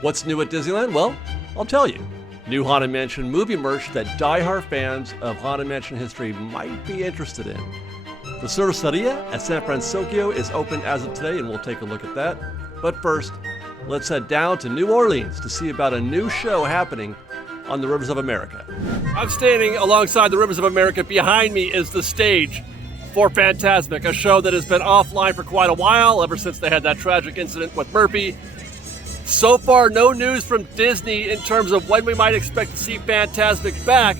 What's new at Disneyland? Well, I'll tell you. New Haunted Mansion movie merch that die-hard fans of Haunted Mansion history might be interested in. The Cerveceria at San Francisco is open as of today, and we'll take a look at that. But first, let's head down to New Orleans to see about a new show happening on the Rivers of America. I'm standing alongside the Rivers of America. Behind me is the stage for Fantasmic, a show that has been offline for quite a while, ever since they had that tragic incident with Murphy. So far, no news from Disney in terms of when we might expect to see Fantasmic back.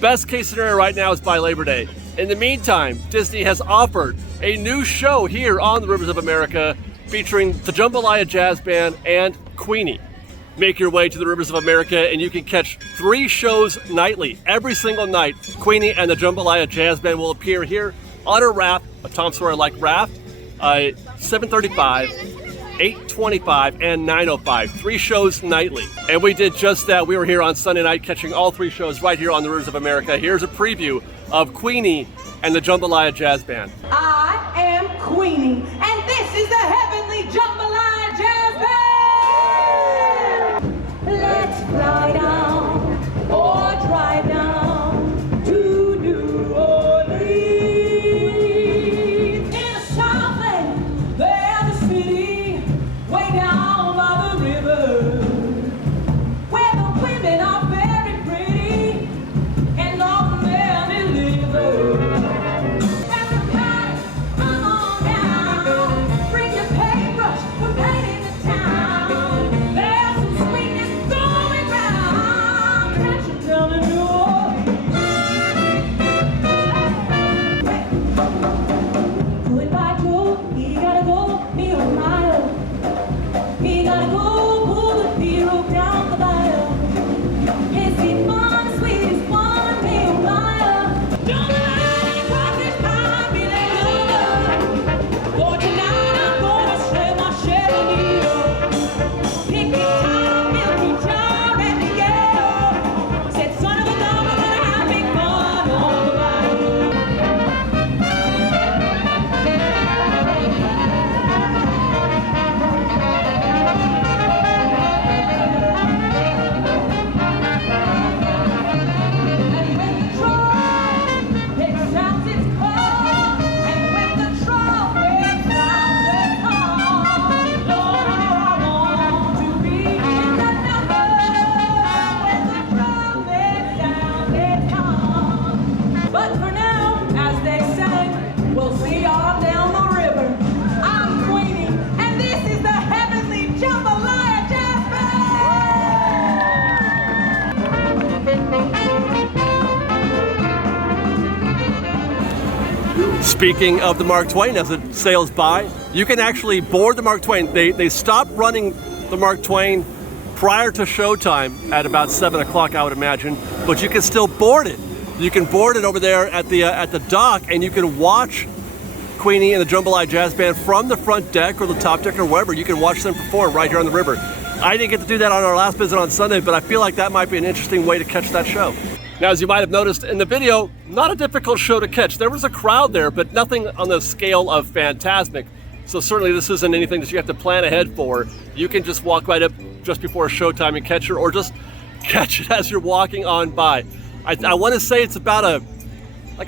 Best case scenario right now is by Labor Day. In the meantime, Disney has offered a new show here on the Rivers of America featuring the Jambalaya Jazz Band and Queenie. Make your way to the Rivers of America and you can catch 3 shows nightly. Every single night, Queenie and the Jambalaya Jazz Band will appear here on a raft, a Tom Sawyer-like raft, 7:35, 8:25, and 9:05. 3 shows nightly. And we did just that. We were here on Sunday night catching all 3 shows right here on the Rivers of America. Here's a preview of Queenie and the Jambalaya Jazz Band. I am Queenie, and this is the Heavenly Jambalaya Jazz Band! Let's fly down or drive down to New Orleans. In the Southland, there's a city way down by the river, where the women are very pretty and all the men deliver. Everybody, come on down, bring your paintbrush, we're painting the town. There's some sweetness going round, catch you down in New Orleans. Going by Joe, he gotta go, me oh my oh. He gotta go pull the hero down the bayou. Is he fun, sweetest one, me oh my oh. Don't mind what this time be let go. For tonight I'm gonna share my Chevy needle. Pick me top, milky jar, and the yellow. Said son of a gun, we're gonna have big fun on the bayou. And when the trumpet sounds its call, and when the trumpet sounds its call, Lord, I want to be in the number when the trumpet sounds its call. But for now, as they sang, we'll see on down the river. I'm Queenie, and this is the Heavenly Jambalaya Jazz Band! Speaking of the Mark Twain, as it sails by, you can actually board the Mark Twain. They stopped running the Mark Twain prior to showtime at about 7 o'clock, I would imagine, but you can still board it. You can board it over there at the dock, and you can watch Queenie and the Jambalaya Jazz Band from the front deck or the top deck or wherever. You can watch them perform right here on the river. I didn't get to do that on our last visit on Sunday, but I feel like that might be an interesting way to catch that show. Now, as you might have noticed in the video, not a difficult show to catch. There was a crowd there, but nothing on the scale of Fantasmic. So certainly this isn't anything that you have to plan ahead for. You can just walk right up just before showtime and catch it, or just catch it as you're walking on by. I want to say it's about a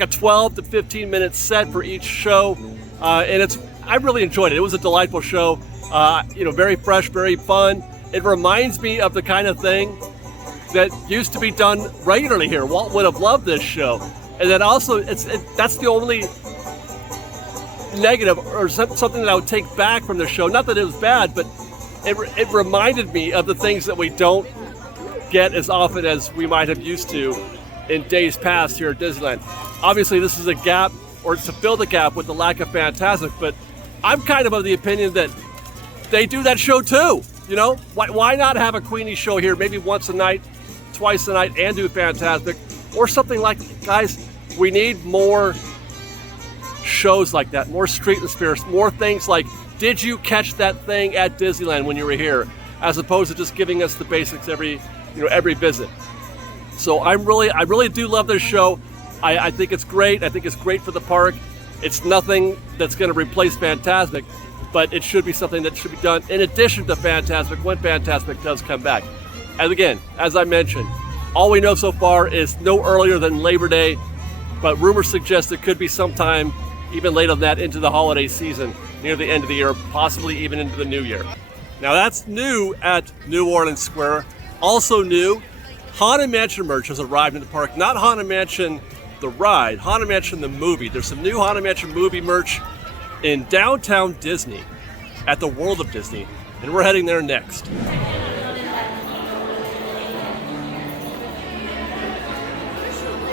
12 to 15 minute set for each show, and I really enjoyed it. It was a delightful show, very fresh, very fun. It reminds me of the kind of thing that used to be done regularly here. Walt would have loved this show, and then also that's the only negative or something that I would take back from the show. Not that it was bad, but it reminded me of the things that we don't get as often as we might have used to in days past here at Disneyland. Obviously, this is a gap, or to fill the gap with the lack of Fantasmic, but I'm kind of the opinion that they do that show too. You know, why not have a Queenie show here, maybe once a night, twice a night, and do Fantasmic, or something like, guys, we need more shows like that, more street and spirits, more things like, did you catch that thing at Disneyland when you were here, as opposed to just giving us the basics every visit. So I really do love this show. I think it's great. I think it's great for the park. It's nothing that's going to replace Fantasmic, but it should be something that should be done in addition to Fantasmic when Fantasmic does come back. And again, as I mentioned, all we know so far is no earlier than Labor Day, but rumors suggest it could be sometime even later than that into the holiday season, near the end of the year, possibly even into the new year. Now that's new at New Orleans Square. Also new, Haunted Mansion merch has arrived in the park. Not Haunted Mansion the ride, Haunted Mansion the movie. There's some new Haunted Mansion movie merch in downtown Disney at the World of Disney, and we're heading there next.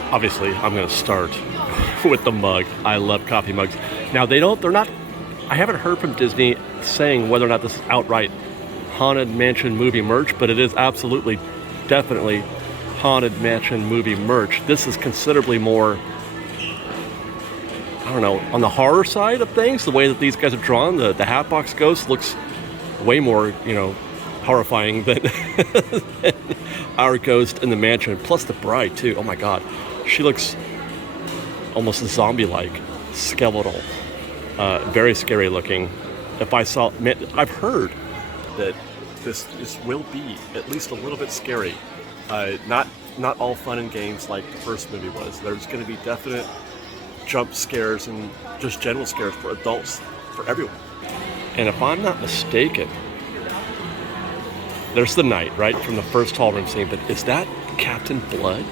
Obviously, I'm going to start with the mug. I love coffee mugs. Now I haven't heard from Disney saying whether or not this is outright Haunted Mansion movie merch, but it is absolutely, definitely Haunted Mansion movie merch. This is considerably more, I don't know, on the horror side of things. The way that these guys are drawn, the Hatbox Ghost looks way more, horrifying than our ghost in the mansion. Plus the bride too. Oh my God, she looks almost zombie-like, skeletal, very scary looking. I've heard that this will be at least a little bit scary. Not all fun and games like the first movie was. There's going to be definite jump scares and just general scares for adults, for everyone. And if I'm not mistaken, there's the knight, right, from the first hall room scene, but is that Captain Blood?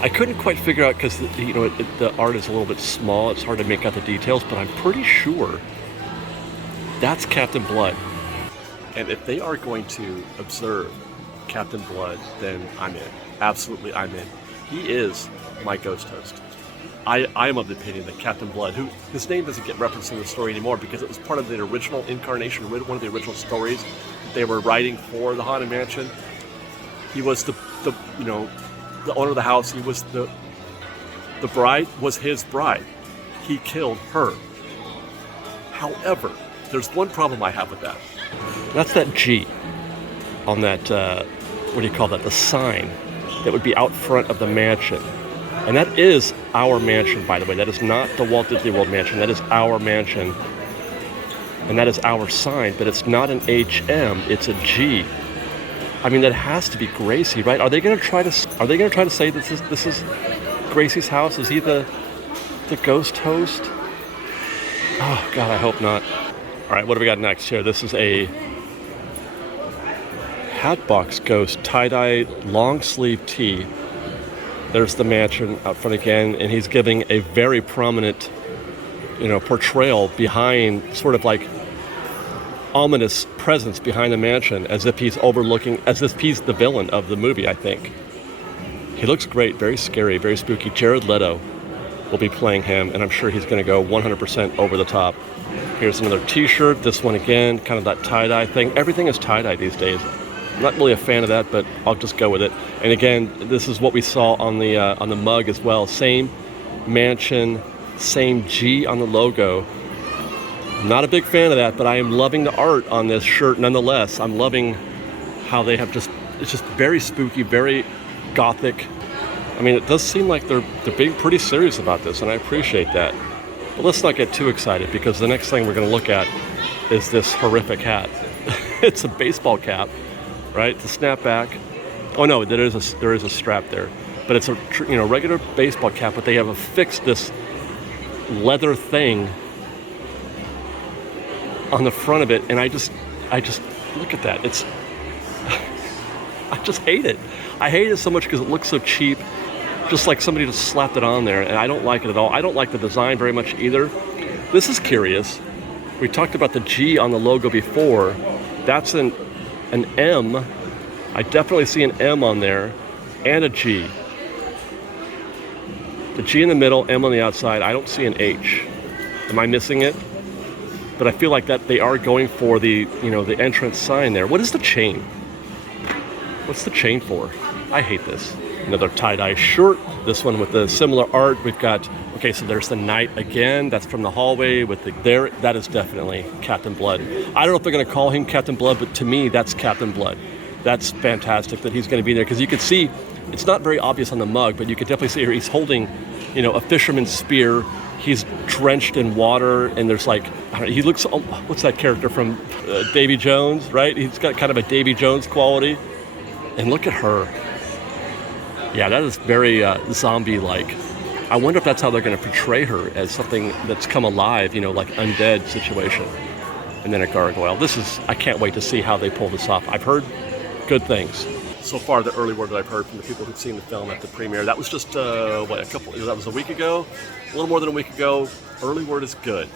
I couldn't quite figure out because the art is a little bit small. It's hard to make out the details, but I'm pretty sure that's Captain Blood. And if they are going to observe Captain Blood, then I'm in. Absolutely, I'm in. He is my ghost host. I am of the opinion that Captain Blood, his name doesn't get referenced in the story anymore because it was part of the original incarnation, one of the original stories that they were writing for the Haunted Mansion. He was the owner of the house. He was the bride was his bride. He killed her. However, there's one problem I have with that. That's that G on that, what do you call that? The sign that would be out front of the mansion. And that is our mansion, by the way. That is not the Walt Disney World mansion. That is our mansion. And that is our sign, but it's not an HM, it's a G. I mean, that has to be Gracie, right? Are they going to try to say this is Gracie's house? Is he the ghost host? Oh God, I hope not. All right, what do we got next here? This is a Hatbox Ghost tie-dye long sleeve tee. There's the mansion out front again, and he's giving a very prominent, portrayal behind, sort of like ominous presence behind the mansion, as if he's the villain of the movie, I think. He looks great, very scary, very spooky. Jared Leto will be playing him, and I'm sure he's going to go 100% over the top. Here's another t-shirt, this one again, kind of that tie-dye thing. Everything is tie-dye these days. I'm not really a fan of that, but I'll just go with it. And again, this is what we saw on the mug as well. Same mansion, same G on the logo. Not a big fan of that, but I am loving the art on this shirt nonetheless. I'm loving how they have it's just very spooky, very gothic. I mean, it does seem like they're being pretty serious about this, and I appreciate that. But let's not get too excited, because the next thing we're going to look at is this horrific hat. It's a baseball cap, right? It's a snapback. Oh no, there is a strap there, but it's a regular baseball cap, but they have affixed this leather thing on the front of it, and I just look at that. It's I just hate it. I hate it so much because it looks so cheap, just like somebody just slapped it on there, and I don't like it at all. I don't like the design very much either. This is curious. We talked about the G on the logo before. That's an M. I definitely see an M on there and a G. The G in the middle, M on the outside. I don't see an H. Am I missing it? But I feel like that they are going for the entrance sign there. What is the chain? What's the chain for? I hate this. Another tie-dye shirt. This one with the similar art. We've got, okay, so there's the knight again. That's from the hallway with that is definitely Captain Blood. I don't know if they're going to call him Captain Blood, but to me, that's Captain Blood. That's fantastic that he's going to be there, because you could see, it's not very obvious on the mug, but you could definitely see he's holding, a fisherman's spear. He's drenched in water, and there's like he looks, what's that character from Davy Jones, right? He's got kind of a Davy Jones quality. And look at her. Yeah, that is very zombie-like. I wonder if that's how they're going to portray her, as something that's come alive, you know, like undead situation. And then a gargoyle. I can't wait to see how they pull this off. I've heard good things. So far, the early word that I've heard from the people who've seen the film at the premiere, that was just, that was a week ago? A little more than a week ago. Early word is good.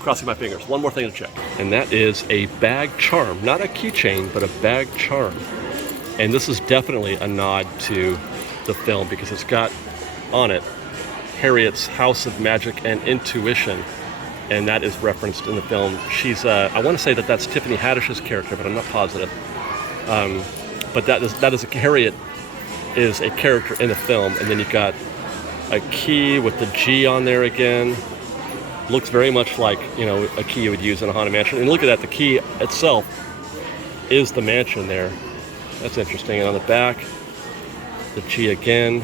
Crossing my fingers. One more thing to check. And that is a bag charm. Not a keychain, but a bag charm. And this is definitely a nod to the film because it's got on it Harriet's House of Magic and Intuition. And that is referenced in the film. She's, I want to say that that's Tiffany Haddish's character, but I'm not positive. But that is Harriet is a character in the film. And then you've got a key with the G on there again. Looks very much like, you know, a key you would use in a haunted mansion. And look at that, the key itself is the mansion there. That's interesting. And on the back, the G again.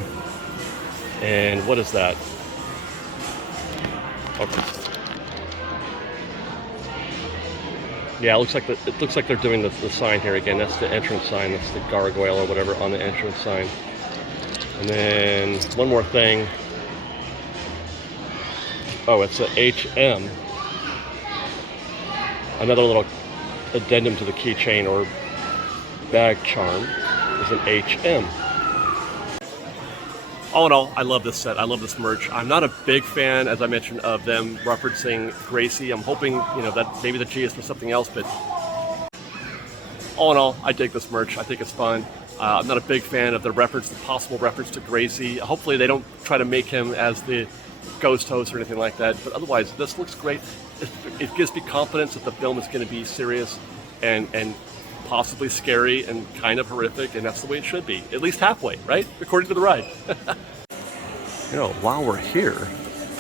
And what is that? Okay. Yeah, it looks like they're doing the sign here again. That's the entrance sign. That's the gargoyle or whatever on the entrance sign. And then one more thing. Oh, it's a HM. Another little addendum to the keychain or bag charm is an HM. All in all, I love this set. I love this merch. I'm not a big fan, as I mentioned, of them referencing Gracie. I'm hoping, you know, that maybe the G is for something else, but all in all, I dig this merch. I think it's fun. I'm not a big fan of the possible reference to Gracie. Hopefully they don't try to make him as the ghost host or anything like that, but otherwise this looks great. It gives me confidence that the film is going to be serious and possibly scary and kind of horrific, and that's the way it should be, at least halfway, right, according to the ride. You know, while we're here,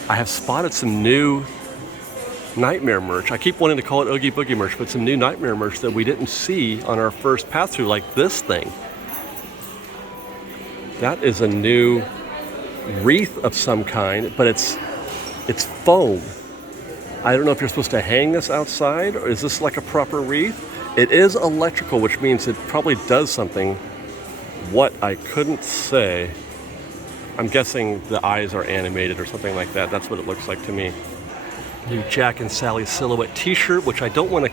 I have spotted some new Nightmare merch. I keep wanting to call it Oogie Boogie merch, but some new Nightmare merch that we didn't see on our first pass through, like this thing. That is a new wreath of some kind, but it's foam. I don't know if you're supposed to hang this outside, or is this like a proper wreath? It is electrical, which means it probably does something. What, I couldn't say. I'm guessing the eyes are animated or something like that. That's what it looks like to me. New Jack and Sally silhouette t-shirt, which I don't want to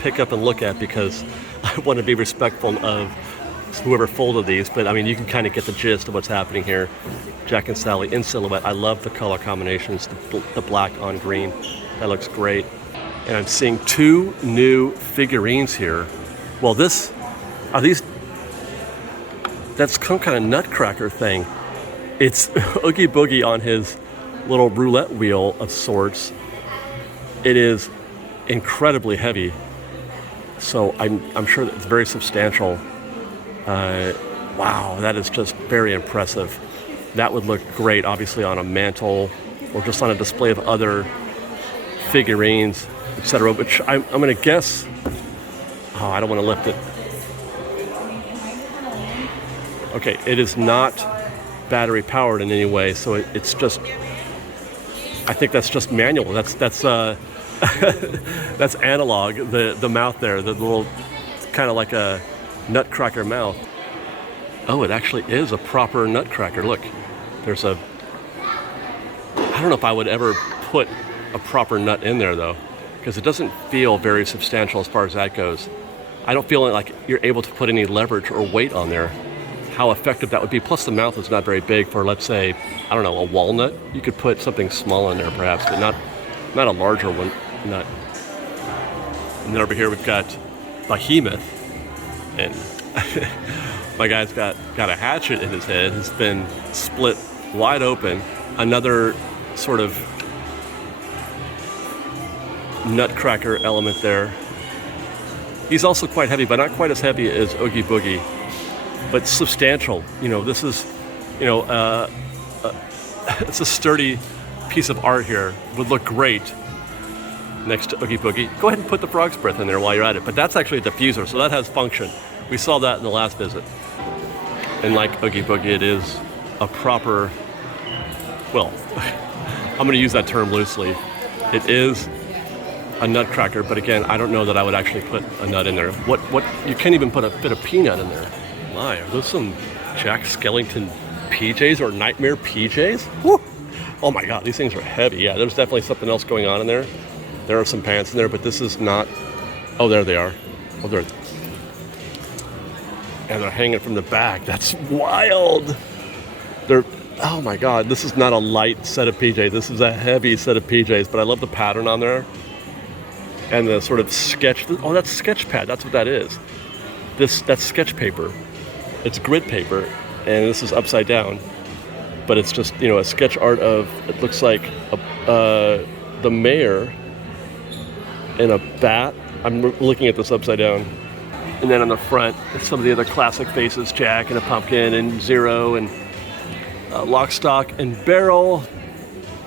pick up and look at because I want to be respectful of whoever folded these, but I mean, you can kind of get the gist of what's happening here. Jack and Sally in silhouette. I love the color combinations, the black on green. That looks great. And I'm seeing two new figurines here. Well, that's some kind of nutcracker thing. It's Oogie Boogie on his little roulette wheel of sorts. It is incredibly heavy, so I'm sure that it's very substantial. Wow, that is just very impressive. That would look great, obviously, on a mantle or just on a display of other figurines, etc. Which I'm going to guess. Oh, I don't want to lift it. Okay, it is not battery powered in any way, so it's just. I think that's just manual. That's that's analog. The mouth there, the little kind of like a nutcracker mouth. Oh, it actually is a proper nutcracker. Look, there's a. I don't know if I would ever put a proper nut in there though, because it doesn't feel very substantial as far as that goes. I don't feel like you're able to put any leverage or weight on there. How effective that would be. Plus the mouth is not very big for, let's say, I don't know, a walnut. You could put something small in there perhaps, but not a larger one. Nut. And then over here we've got Behemoth, and my guy's got a hatchet in his head. It's been split wide open. Another sort of nutcracker element there. He's also quite heavy, but not quite as heavy as Oogie Boogie, but substantial. You know, this is, you know, it's a sturdy piece of art here. Would look great next to Oogie Boogie. Go ahead and put the frog's breath in there while you're at it, but that's actually a diffuser, so that has function. We saw that in the last visit. And like Oogie Boogie, it is a proper, well, I'm going to use that term loosely, It is a nutcracker, but again, I don't know that I would actually put a nut in there. What? You can't even put a bit of peanut in there. My, are those some Jack Skellington PJs or Nightmare PJs? Woo! Oh my God, these things are heavy. Yeah, there's definitely something else going on in there. There are some pants in there, but this is not. Oh, there they are. Oh, they're. And they're hanging from the back. That's wild. They're. Oh my God, this is not a light set of PJs. This is a heavy set of PJs, but I love the pattern on there. And the sort of sketch. Oh, that's sketch pad. That's what that is. That's sketch paper. It's grid paper, and this is upside down. But it's just, you know, a sketch art of, it looks like the mayor in a bat. I'm looking at this upside down. And then on the front, some of the other classic faces, Jack and a pumpkin and Zero and Lock, Stock and Barrel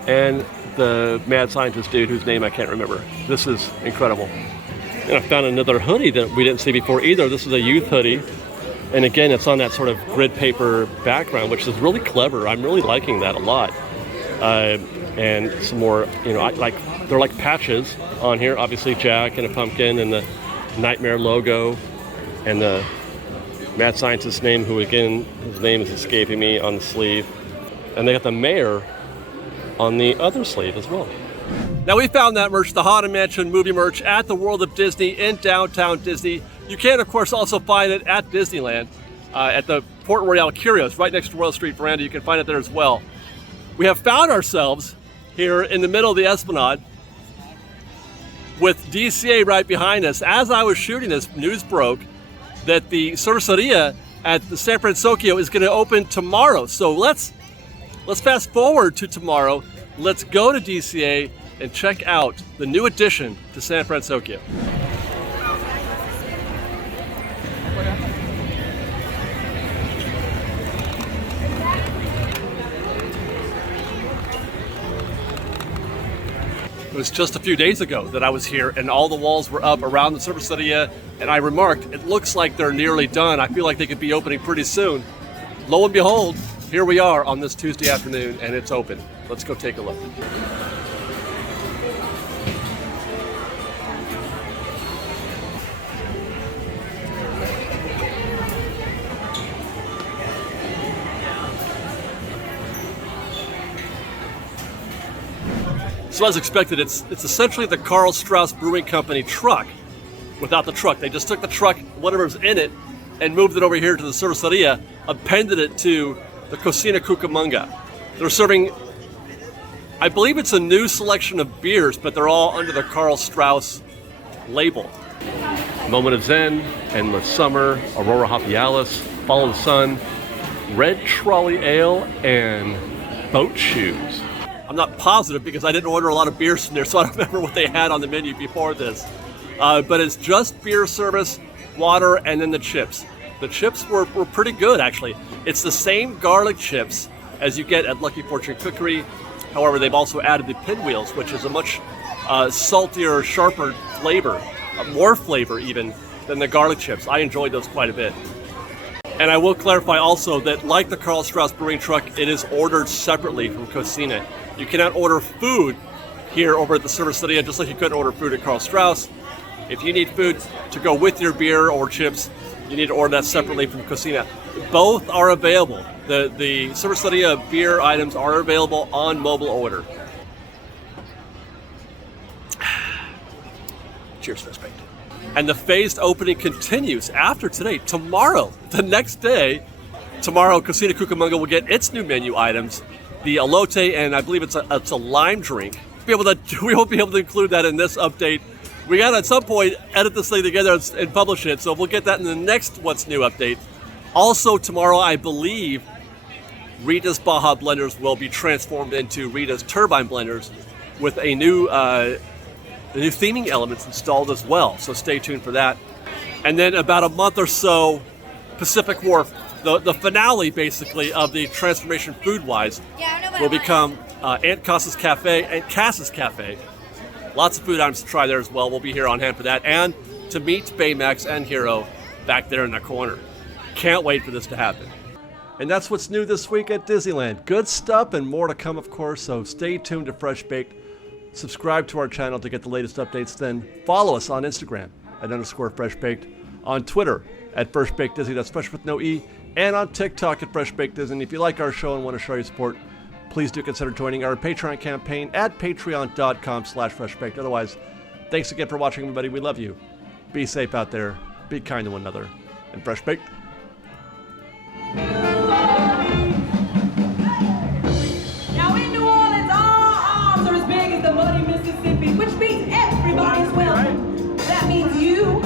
and the mad scientist dude whose name I can't remember. This is incredible. And I found another hoodie that we didn't see before either. This is a youth hoodie. And again, it's on that sort of grid paper background, which is really clever. I'm really liking that a lot. And some more, you know, they're like patches on here. Obviously, Jack and a pumpkin and the Nightmare logo and the mad scientist's name, who again, his name is escaping me, on the sleeve. And they got the mayor on the other sleeve as well. Now we found that merch, the Haunted Mansion movie merch, at the World of Disney in downtown Disney. You can, of course, also find it at Disneyland, at the Port Royale Curios, right next to Royal Street Veranda. You can find it there as well. We have found ourselves here in the middle of the Esplanade with DCA right behind us. As I was shooting this, news broke that the cerveceria at the San Francisco is going to open tomorrow. So let's fast forward to tomorrow. Let's go to DCA and check out the new addition to San Francisco. It was just a few days ago that I was here and all the walls were up around the cerveceria, and I remarked, it looks like they're nearly done. I feel like they could be opening pretty soon. Lo and behold, here we are on this Tuesday afternoon and it's open. Let's go take a look. So as expected, it's essentially the Carl Strauss Brewing Company truck without the truck. They just took the truck, whatever's in it, and moved it over here to the cerveceria, appended it to the Cocina Cucamonga. They're serving, I believe it's a new selection of beers, but they're all under the Carl Strauss label. Moment of Zen, Endless Summer, Aurora Hopialis, Follow the Sun, Red Trolley Ale, and Boat Shoes. I'm not positive because I didn't order a lot of beers from there, so I don't remember what they had on the menu before this. But it's just beer service, water, and then the chips. The chips were pretty good, actually. It's the same garlic chips as you get at Lucky Fortune Cookery. However, they've also added the pinwheels, which is a much saltier, sharper flavor, more flavor even than the garlic chips. I enjoyed those quite a bit. And I will clarify also that, like the Carl Strauss Brewing truck, it is ordered separately from Cocina. You cannot order food here over at the cerveceria, just like you couldn't order food at Carl Strauss. If you need food to go with your beer or chips, you need to order that separately from Cocina. Both are available. The cerveceria beer items are available on mobile order. Cheers, Fresh Baked. And the phased opening continues after today. Tomorrow, the next day, tomorrow, Cocina Cucamonga will get its new menu items, the elote, and I believe it's a lime drink. We won't be able to include that in this update. We got to, at some point, edit this thing together and publish it, so we'll get that in the next What's New update. Also tomorrow, I believe, Rita's Baja blenders will be transformed into Rita's Turbine blenders with a new theming elements installed as well, so stay tuned for that. And then about a month or so, Pacific Wharf, the finale basically of the transformation food-wise, will become Aunt Cassa's Cafe and Cass's Cafe. Lots of food items to try there as well. We'll be here on hand for that, and to meet Baymax and Hero back there in the corner. Can't wait for this to happen. And that's what's new this week at Disneyland. Good stuff and more to come, of course, so stay tuned to Fresh Baked. subscribe to our channel to get the latest updates, then follow us on Instagram at _FreshBaked, on Twitter at FreshBakedDisney, that's fresh with no E, and on TikTok at FreshBakedDisney. If you like our show and want to show your support, please do consider joining our Patreon campaign at patreon.com/freshbaked. Otherwise, thanks again for watching, everybody. We love you. Be safe out there. Be kind to one another. And Fresh Baked. Now in New Orleans, all arms are as big as the muddy Mississippi, which means everybody's welcome. That means you.